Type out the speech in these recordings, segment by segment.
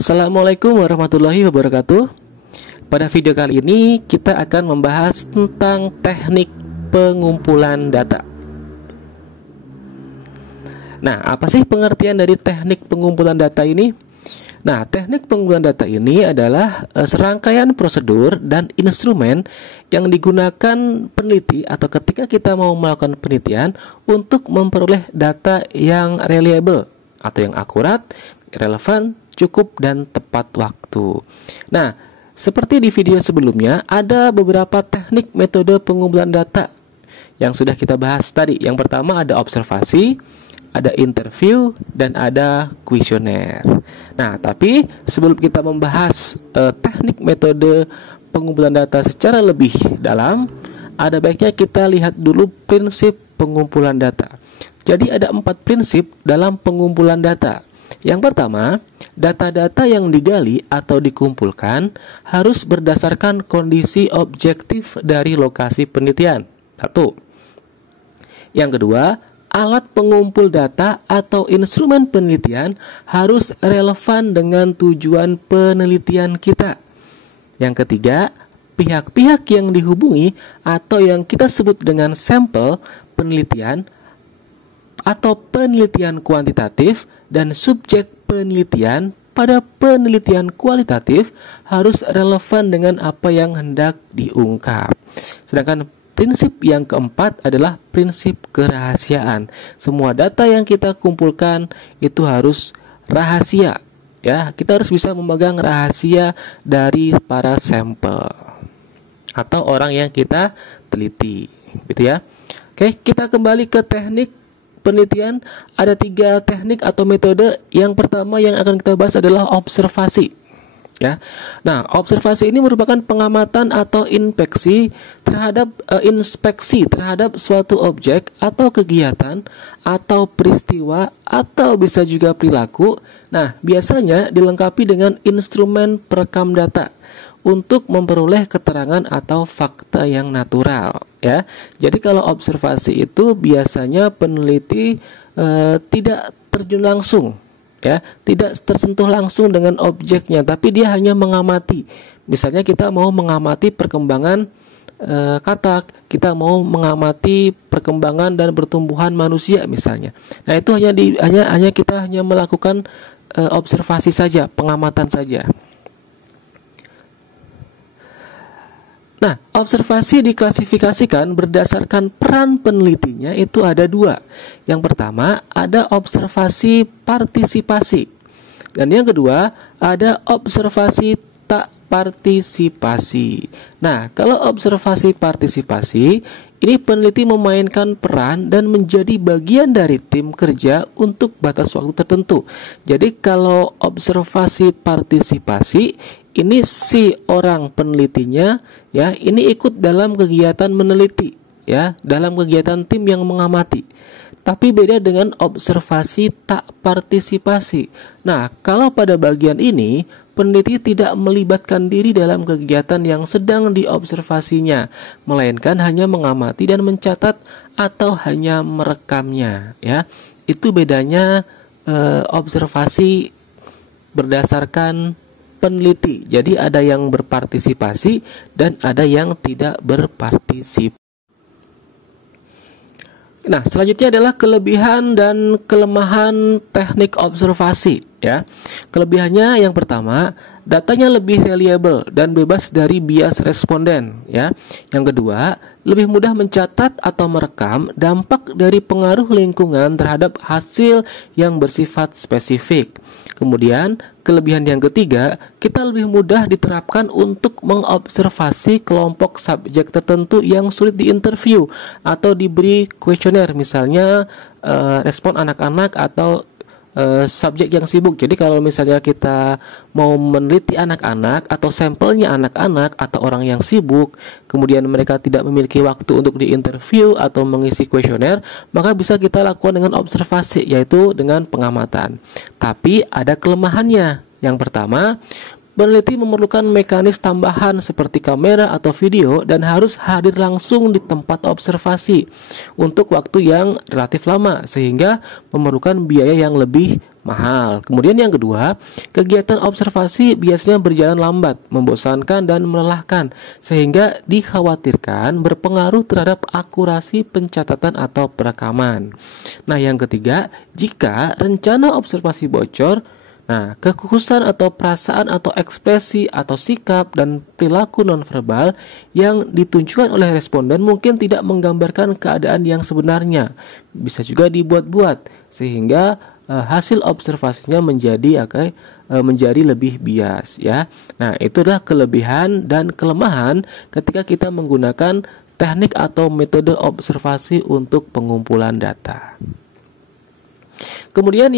Assalamualaikum warahmatullahi wabarakatuh. Pada video kali ini kita akan membahas tentang teknik pengumpulan data. Nah, apa sih pengertian dari teknik pengumpulan data ini? Nah, teknik pengumpulan data ini adalah serangkaian prosedur dan instrumen yang digunakan peneliti atau ketika kita mau melakukan penelitian untuk memperoleh data yang reliable atau yang akurat, relevan, cukup, dan tepat waktu. Nah, seperti di video sebelumnya, ada beberapa teknik metode pengumpulan data yang sudah kita bahas tadi. Yang pertama ada observasi, ada interview, dan ada kuesioner. Nah, tapi sebelum kita membahas teknik metode pengumpulan data secara lebih dalam, ada baiknya kita lihat dulu prinsip pengumpulan data. Jadi ada 4 prinsip dalam pengumpulan data. Yang pertama, data-data yang digali atau dikumpulkan harus berdasarkan kondisi objektif dari lokasi penelitian. 1. Yang kedua, alat pengumpul data atau instrumen penelitian harus relevan dengan tujuan penelitian kita. Yang ketiga, pihak-pihak yang dihubungi atau yang kita sebut dengan sampel penelitian atau penelitian kuantitatif dan subjek penelitian pada penelitian kualitatif harus relevan dengan apa yang hendak diungkap. Sedangkan prinsip yang keempat adalah prinsip kerahasiaan. Semua data yang kita kumpulkan itu harus rahasia, ya. Kita harus bisa memegang rahasia dari para sampel atau orang yang kita teliti, gitu ya. Oke, kita kembali ke teknik penelitian. Ada 3 teknik atau metode. Yang pertama yang akan kita bahas adalah observasi, ya. Nah, observasi ini merupakan pengamatan atau inspeksi terhadap suatu objek atau kegiatan atau peristiwa atau bisa juga perilaku. Nah, biasanya dilengkapi dengan instrumen perekam data untuk memperoleh keterangan atau fakta yang natural, ya. Jadi kalau observasi itu biasanya peneliti tidak terjun langsung, ya, tidak tersentuh langsung dengan objeknya, tapi dia hanya mengamati. Misalnya kita mau mengamati perkembangan katak, kita mau mengamati perkembangan dan pertumbuhan manusia misalnya. Nah, itu kita hanya melakukan observasi saja, pengamatan saja. Nah, observasi diklasifikasikan berdasarkan peran penelitinya itu ada 2. Yang pertama ada observasi partisipasi, dan yang kedua ada observasi tak partisipasi. Nah, kalau observasi partisipasi, ini peneliti memainkan peran dan menjadi bagian dari tim kerja untuk batas waktu tertentu. Jadi kalau observasi partisipasi, ini si orang penelitinya, ya, ini ikut dalam kegiatan meneliti, ya, dalam kegiatan tim yang mengamati. Tapi beda dengan observasi tak partisipasi. Nah, kalau pada bagian ini peneliti tidak melibatkan diri dalam kegiatan yang sedang diobservasinya, melainkan hanya mengamati dan mencatat atau hanya merekamnya, ya. Itu bedanya observasi berdasarkan peneliti. Jadi ada yang berpartisipasi dan ada yang tidak berpartisipasi. Nah, selanjutnya adalah kelebihan dan kelemahan teknik observasi, ya. Kelebihannya yang pertama, datanya lebih reliable dan bebas dari bias responden, ya. Yang kedua, lebih mudah mencatat atau merekam dampak dari pengaruh lingkungan terhadap hasil yang bersifat spesifik. Kemudian, kelebihan yang ketiga, kita lebih mudah diterapkan untuk mengobservasi kelompok subjek tertentu yang sulit diinterview atau diberi kuesioner, misalnya respon anak-anak atau subjek yang sibuk. Jadi kalau misalnya kita mau meneliti anak-anak atau sampelnya anak-anak atau orang yang sibuk, kemudian mereka tidak memiliki waktu untuk diinterview atau mengisi kuesioner, maka bisa kita lakukan dengan observasi, yaitu dengan pengamatan. Tapi ada kelemahannya. Yang pertama, peneliti memerlukan mekanis tambahan seperti kamera atau video dan harus hadir langsung di tempat observasi untuk waktu yang relatif lama, sehingga memerlukan biaya yang lebih mahal. Kemudian yang kedua, kegiatan observasi biasanya berjalan lambat, membosankan dan melelahkan, sehingga dikhawatirkan berpengaruh terhadap akurasi pencatatan atau perekaman. Nah, yang ketiga, jika rencana observasi bocor, nah, kekhususan atau perasaan atau ekspresi atau sikap dan perilaku nonverbal yang ditunjukkan oleh responden mungkin tidak menggambarkan keadaan yang sebenarnya. Bisa juga dibuat-buat sehingga hasil observasinya menjadi lebih bias ya. Nah, itulah kelebihan dan kelemahan ketika kita menggunakan teknik atau metode observasi untuk pengumpulan data. Kemudian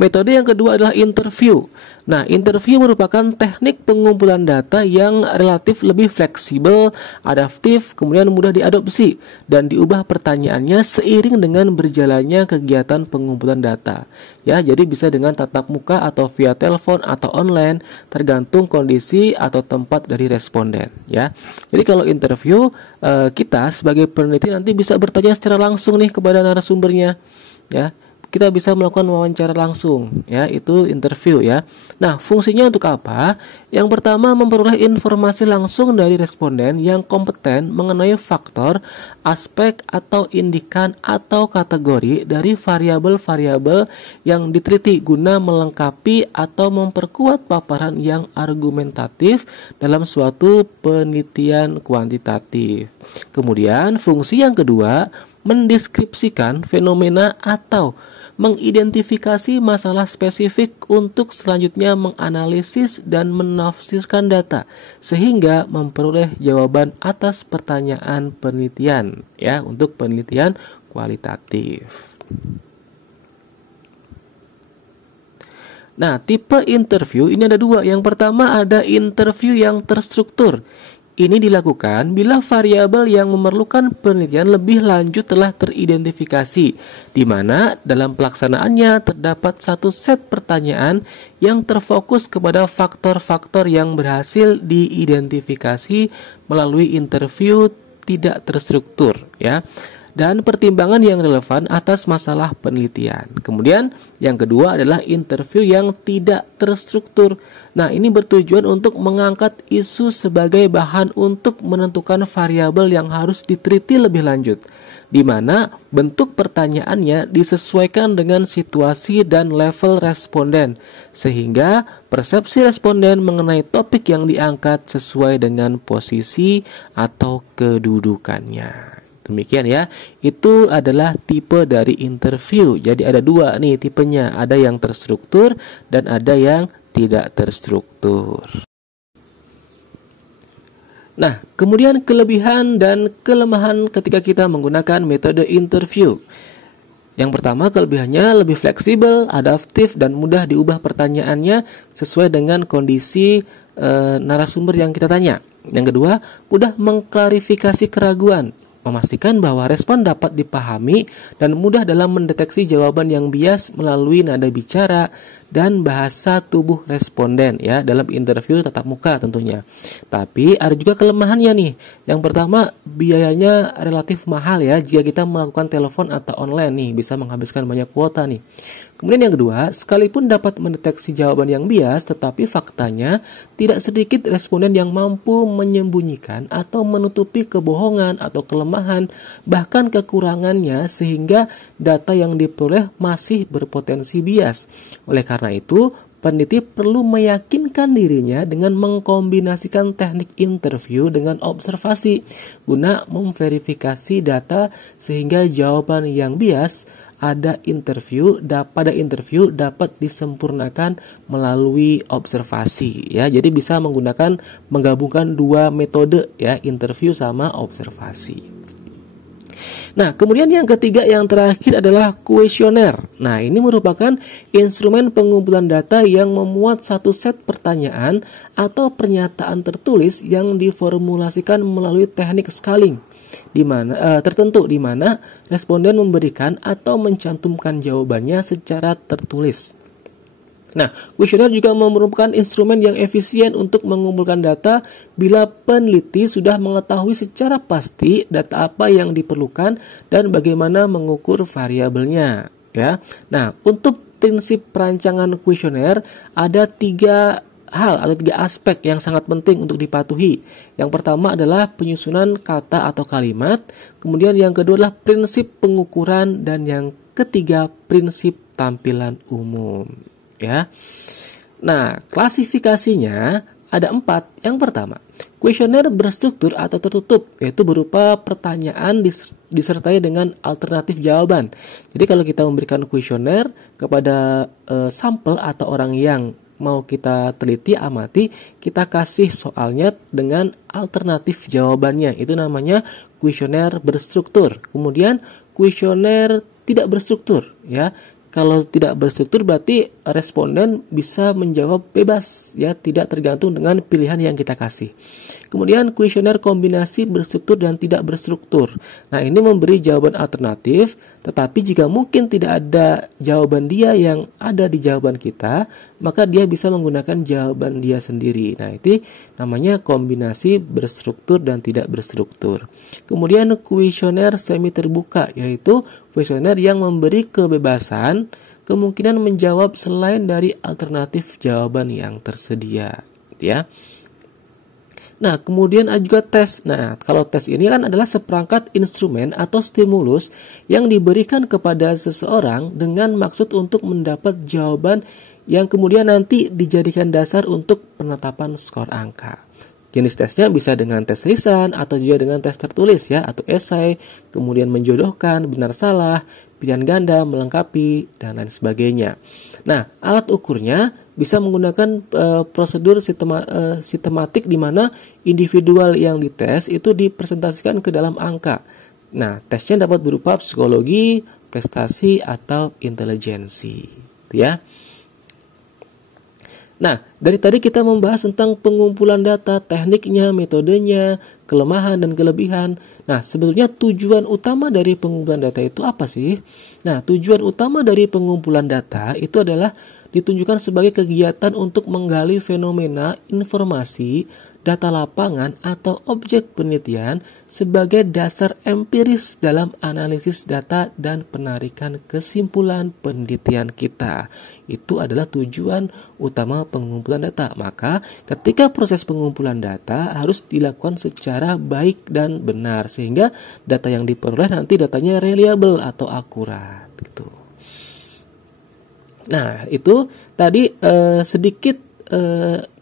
metode yang kedua adalah interview. Nah, interview merupakan teknik pengumpulan data yang relatif lebih fleksibel, adaptif, kemudian mudah diadopsi dan diubah pertanyaannya seiring dengan berjalannya kegiatan pengumpulan data. Ya, jadi bisa dengan tatap muka atau via telepon atau online, tergantung kondisi atau tempat dari responden. Ya, jadi kalau interview kita sebagai peneliti nanti bisa bertanya secara langsung nih kepada narasumbernya. Ya. Kita bisa melakukan wawancara langsung, ya, itu interview ya. Nah, fungsinya untuk apa? Yang pertama, memperoleh informasi langsung dari responden yang kompeten mengenai faktor, aspek atau indikan atau kategori dari variabel-variabel yang diteliti guna melengkapi atau memperkuat paparan yang argumentatif dalam suatu penelitian kuantitatif. Kemudian, fungsi yang kedua, mendeskripsikan fenomena atau mengidentifikasi masalah spesifik untuk selanjutnya menganalisis dan menafsirkan data sehingga memperoleh jawaban atas pertanyaan penelitian ya untuk penelitian kualitatif. Nah, tipe interview ini ada dua. Yang pertama ada interview yang terstruktur. Ini dilakukan bila variabel yang memerlukan penelitian lebih lanjut telah teridentifikasi, di mana dalam pelaksanaannya terdapat satu set pertanyaan yang terfokus kepada faktor-faktor yang berhasil diidentifikasi melalui interview tidak terstruktur, ya, dan pertimbangan yang relevan atas masalah penelitian. Kemudian yang kedua adalah interview yang tidak terstruktur. Nah, ini bertujuan untuk mengangkat isu sebagai bahan untuk menentukan variabel yang harus diteliti lebih lanjut, di mana bentuk pertanyaannya disesuaikan dengan situasi dan level responden, sehingga persepsi responden mengenai topik yang diangkat sesuai dengan posisi atau kedudukannya. Demikian ya, itu adalah tipe dari interview. Jadi ada dua nih tipenya, ada yang terstruktur dan ada yang tidak terstruktur. Nah, kemudian kelebihan dan kelemahan ketika kita menggunakan metode interview. Yang pertama, kelebihannya lebih fleksibel, adaptif, dan mudah diubah pertanyaannya sesuai dengan kondisi narasumber yang kita tanya. Yang kedua, mudah mengklarifikasi keraguan, memastikan bahwa respon dapat dipahami dan mudah dalam mendeteksi jawaban yang bias melalui nada bicara dan bahasa tubuh responden ya dalam interview tatap muka tentunya. Tapi ada juga kelemahannya nih. Yang pertama, biayanya relatif mahal ya jika kita melakukan telepon atau online nih, bisa menghabiskan banyak kuota nih. Kemudian yang kedua, sekalipun dapat mendeteksi jawaban yang bias, tetapi faktanya tidak sedikit responden yang mampu menyembunyikan atau menutupi kebohongan atau kelemahan, bahkan kekurangannya sehingga data yang diperoleh masih berpotensi bias. Oleh karena itu, peneliti perlu meyakinkan dirinya dengan mengkombinasikan teknik interview dengan observasi guna memverifikasi data sehingga jawaban yang bias pada interview dapat disempurnakan melalui observasi ya. Jadi bisa menggabungkan dua metode ya, interview sama observasi. Nah, kemudian yang ketiga yang terakhir adalah kuesioner. Nah, ini merupakan instrumen pengumpulan data yang memuat satu set pertanyaan atau pernyataan tertulis yang diformulasikan melalui teknik scaling tertentu di mana responden memberikan atau mencantumkan jawabannya secara tertulis. Nah, kuesioner juga merupakan instrumen yang efisien untuk mengumpulkan data bila peneliti sudah mengetahui secara pasti data apa yang diperlukan dan bagaimana mengukur variabelnya. Ya, nah untuk prinsip perancangan kuesioner ada 3 hal atau 3 aspek yang sangat penting untuk dipatuhi. Yang pertama adalah penyusunan kata atau kalimat, kemudian yang kedua adalah prinsip pengukuran, dan yang ketiga prinsip tampilan umum, ya. Nah, klasifikasinya ada 4. Yang pertama, kuesioner berstruktur atau tertutup, yaitu berupa pertanyaan disertai dengan alternatif jawaban. Jadi kalau kita memberikan kuesioner kepada sampel atau orang yang mau kita teliti, amati, kita kasih soalnya dengan alternatif jawabannya. Itu namanya kuesioner berstruktur. Kemudian kuesioner tidak berstruktur, ya. Kalau tidak berstruktur berarti responden bisa menjawab bebas, ya, tidak tergantung dengan pilihan yang kita kasih. Kemudian kuesioner kombinasi berstruktur dan tidak berstruktur. Nah, ini memberi jawaban alternatif, tetapi jika mungkin tidak ada jawaban dia yang ada di jawaban kita, maka dia bisa menggunakan jawaban dia sendiri. Nah, itu namanya kombinasi berstruktur dan tidak berstruktur. Kemudian kuesioner semi terbuka, yaitu kuesioner yang memberi kebebasan kemungkinan menjawab selain dari alternatif jawaban yang tersedia, ya. Nah, kemudian ada juga tes. Nah, kalau tes ini kan adalah seperangkat instrumen atau stimulus yang diberikan kepada seseorang dengan maksud untuk mendapat jawaban yang kemudian nanti dijadikan dasar untuk penetapan skor angka. Jenis tesnya bisa dengan tes lisan atau juga dengan tes tertulis, ya, atau esai, kemudian menjodohkan, benar salah, pilihan ganda, melengkapi, dan lain sebagainya. Nah, alat ukurnya bisa menggunakan prosedur sistematik di mana individual yang dites itu dipresentasikan ke dalam angka. Nah, tesnya dapat berupa psikologi, prestasi, atau intelijensi, ya. Nah, dari tadi kita membahas tentang pengumpulan data, tekniknya, metodenya, kelemahan dan kelebihan. Nah, sebetulnya tujuan utama dari pengumpulan data itu apa sih? Nah, tujuan utama dari pengumpulan data itu adalah ditunjukkan sebagai kegiatan untuk menggali fenomena, informasi, data lapangan, atau objek penelitian sebagai dasar empiris dalam analisis data dan penarikan kesimpulan penelitian kita. Itu adalah tujuan utama pengumpulan data. Maka ketika proses pengumpulan data harus dilakukan secara baik dan benar sehingga data yang diperoleh nanti datanya reliable atau akurat, gitu. Nah, itu tadi sedikit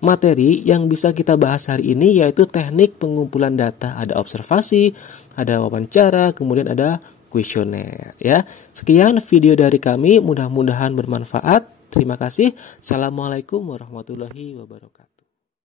materi yang bisa kita bahas hari ini, yaitu teknik pengumpulan data. Ada observasi, ada wawancara, kemudian ada kuesioner, ya. Sekian video dari kami, mudah-mudahan bermanfaat. Terima kasih. Assalamualaikum warahmatullahi wabarakatuh.